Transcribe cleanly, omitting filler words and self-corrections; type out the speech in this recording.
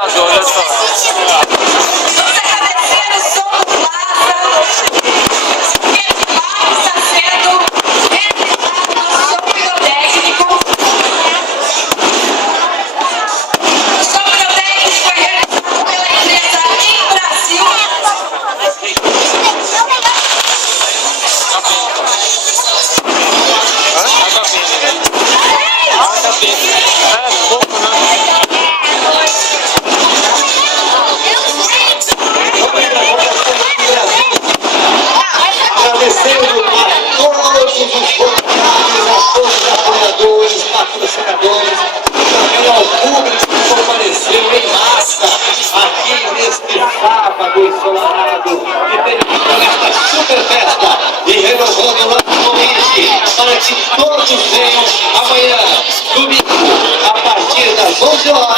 arrasou, olha só. Agradecendo a todos os voluntários, a todos os apoiadores, patrocinadores, também ao público que compareceu em massa aqui neste sábado ensolarado e terminando esta super festa e renovando o nosso convite para que todos venham amanhã, domingo, a partir das 11 horas.